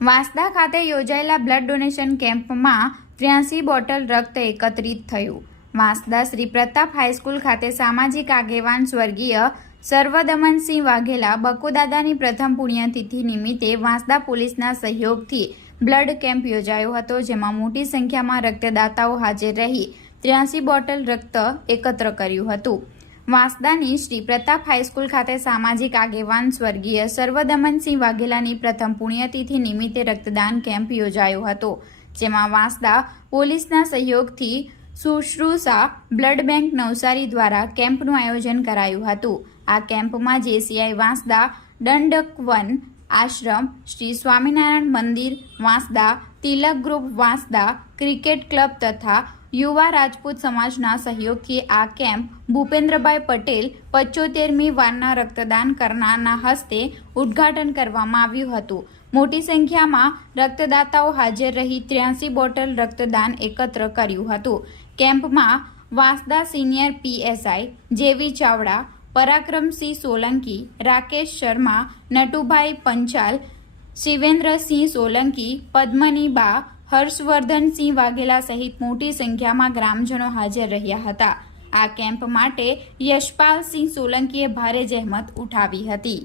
વાંસદા ખાતે યોજાયેલા blood donation કેમ્પમાં 83 બોટલ રક્ત એકત્રિત થયું। વાંસદા શ્રી પ્રતાપ હાઈસ્કૂલ ખાતે સામાજિક આગેવાન સ્વર્ગીય સર્વદમનસિંહ વાઘેલા બકુદાદાની પ્રથમ પુણ્યતિથિ નિમિત્તે વાંસદા પોલીસના સહયોગથી બ્લડ કેમ્પ યોજાયો હતો, જેમાં મોટી સંખ્યામાં રક્તદાતાઓ હાજર રહી 83 બોટલ રક્ત એકત્ર કર્યું હતું। વાંસદાની શ્રી પ્રતાપ હાઈસ્કૂલ ખાતે સામાજિક આગેવાન સ્વર્ગીય સર્વદમનસિંહ વાઘેલાની પ્રથમ પુણ્યતિથિ નિમિત્તે રક્તદાન કેમ્પ યોજાયો હતો, જેમાં વાંસદા પોલીસના સહયોગથી શુશ્રુષા બ્લડ બેંક નવસારી દ્વારા કેમ્પનું આયોજન કરાયું હતું। આ કેમ્પમાં જેસીઆઈ વાંસદા, દંડકવન આશ્રમ, શ્રી સ્વામિનારાયણ મંદિર વાંસદા, તિલક ગ્રુપ વાંસદા, ક્રિકેટ ક્લબ તથા યુવા રાજપૂત સમાજના સહયોગથી આ કેમ્પ ભૂપેન્દ્રભાઈ પટેલ 75મી વારના રક્તદાન કરનારના હસ્તે ઉદ્ઘાટન કરવામાં આવ્યું હતું। મોટી સંખ્યામાં રક્તદાતાઓ હાજર રહી 83 બોટલ રક્તદાન એકત્ર કર્યું હતું। કેમ્પમાં વાંસદા સિનિયર પીએસઆઈ જેવી ચાવડા, પરાક્રમસિંહ સોલંકી, રાકેશ શર્મા, નટુભાઈ પંચાલ, શિવેન્દ્રસિંહ સોલંકી, પદ્મની બા, હર્ષવર્ધનસિંહ વાઘેલા સહિત મોટી સંખ્યામાં ગ્રામજનો હાજર રહ્યા હતા। આ કેમ્પ માટે યશપાલસિંહ સોલંકીએ ભારે જહેમત ઉઠાવી હતી।